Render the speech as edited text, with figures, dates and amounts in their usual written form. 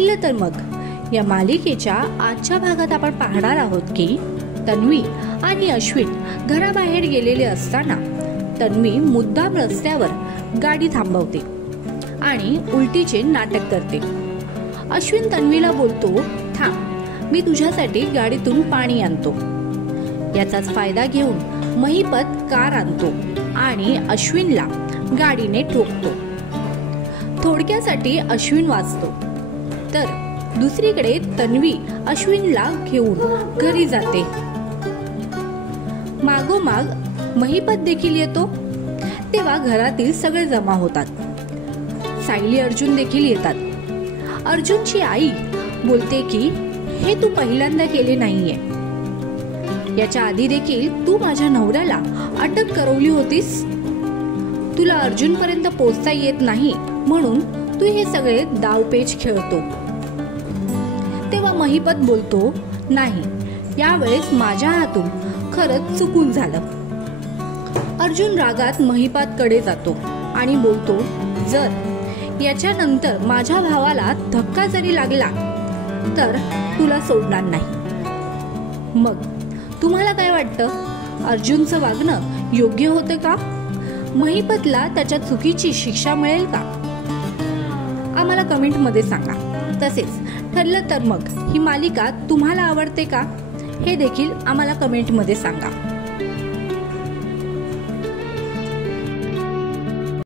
ठरलं तर मग या मालिकेच्या आजच्या भागात आपण पाहणार आहोत की तन्वी आणि अश्विन घराबाहेर गेलेले असताना तन्वी मुद्दाम रस्त्यावर गाडी थांबवते आणि उलटीचे नाटक करते. अश्विन तन्वीला बोलतो, थांब, मी तुझ्यासाठी गाडीतून पाणी आणतो. याचाच फायदा घेऊन महिपत कार आणतो आणि अश्विनला गाडीने ठोकतो. थोडक्यासाठी अश्विन वाचतो. तर दुसरीकडे तन्वी अश्विनला घेऊन घरी जाते. मागोमाग महिपत देखील येतो. तेव्हा घरातील सगळे जमा होतात. सायली अर्जुन देखील येतात. अर्जुनची आई बोलते की हे तू पहिल्यांदा केले नाहीये. याच्या आधी देखील तू माझ्या नवऱ्याला अटक करवली होतीस. तुला अर्जुन पर्यंत पोहोचता येत नाही म्हणून तू हे सगळे डावपेच खेळतो. तेव्हा महिपत बोलतो, नाही, यावेळेस माझ्या हातून खरंच चुकून झालं. अर्जुन रागात महिपातकडे जातो आणि बोलतो, जर याच्यानंतर माझ्या भावाला धक्का जरी लागला तर तुला सोडणार नाही. मग तुम्हाला काय वाटतं, अर्जुनचं वागणं योग्य होतं का? महिपतला त्याच्या चुकीची शिक्षा मिळेल का? आम्हाला कमेंटमध्ये सांगा. तसेच ठरलं तर मग ही मालिका तुम्हाला आवडते का हे देखील आम्हाला कमेंटमध्ये सांगा.